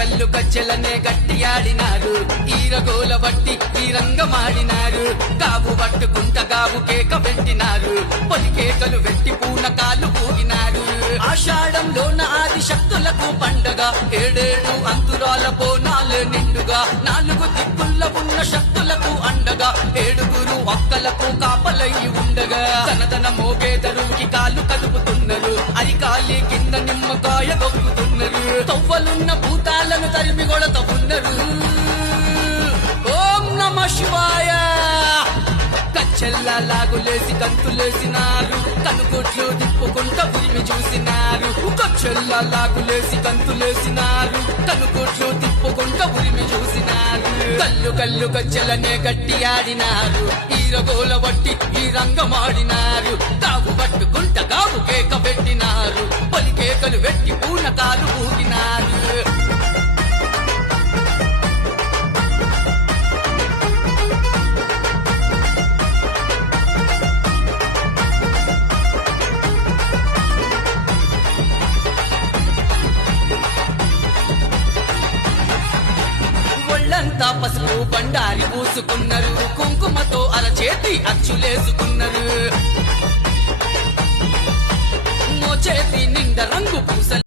కల్లు కచ్చెలనే గట్టి ఆడినారు ఈరగోల బట్టి ఈ రంగమాడినారు కావు పట్టుకుంట గావు కేక పెట్టినారు పొలి కేకలు వెట్టి పూనకాలు పూగినారు ఆషాఢంలోన ఆది శక్తులకు పండగ ఏడేడు అంతురాల బోనాలు నిండుగా నాలుగు దిక్కుల్ల ఉన్న శక్తులకు అండగా ఏడుగురు ఒక్కలకు కాపలై ఉండగా తనదన మోగే దరువుకి కాళ్ళు కదుపుతున్నారు అరికాలి కింద నిమ్మకాయ గొక్కుతున్నారు తవ్వలున్న భూతాలను తరిమి కొడతా ఉన్నారు ఓం నమ శివాయ కచ్చెల్లా లాగులేసి గంతులేసినారు కనుకొట్లు తిప్పుకుంటా ఉరిమి చూసినారు కచ్చెల్లా లాగులేసి గంతులేసినారు కనుకొట్లు తిప్పుకుంటా ఉరిమి చూసినారు కల్లు కల్లు కచ్చెలనే గట్టి ఆడినారు ఈరగోల బట్టి ఈ రంగమాడినారు కావు పట్టుకుంట కావు కేక పెట్టినారు పలి కేకలు వెట్టి పూనకాలు ఊగినారు ఒళ్ళంతా పసుపు బండారి పూసుకున్నారు కుంకుమతో అరచేతి అచ్చులేసుకున్నారు మోచేతి నిండా రంగు పూసలు